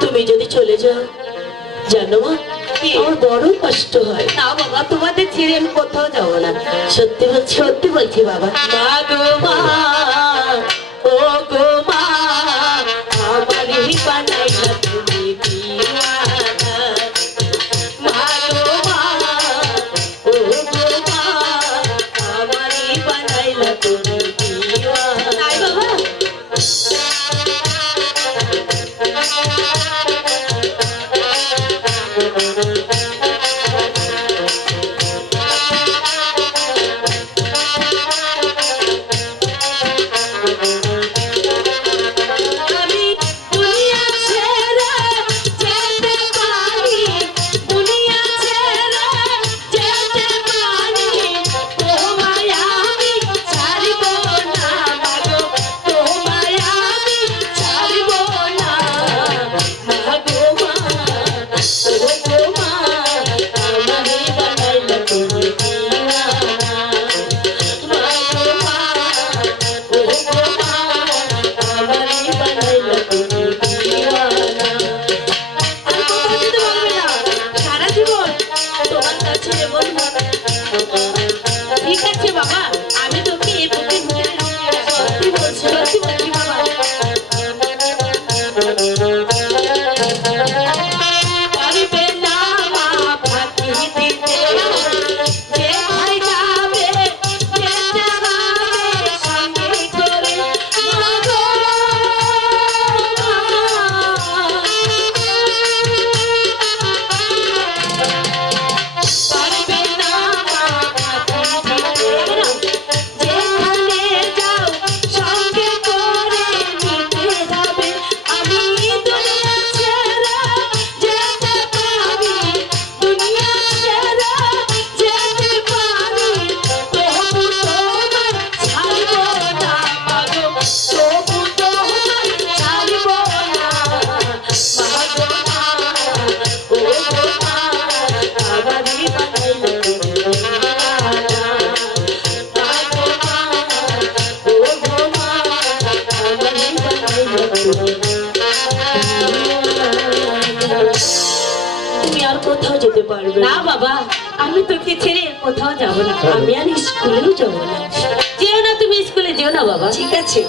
তুমি যদি চলে যাও জানো মা বড় কষ্ট হয়। বাবা তোমাদের আমি কোথাও না। সত্যি বলছি সত্যি বলছি বাবা। ও গো ঠিক আছে তুমি আর কোথাও যেতে পারবে না। বাবা আমি তোকে ছেড়ে কোথাও যাব না। আমি আর স্কুলেও যাব না। যেও না তুমি স্কুলে যেও না বাবা। ঠিক আছে।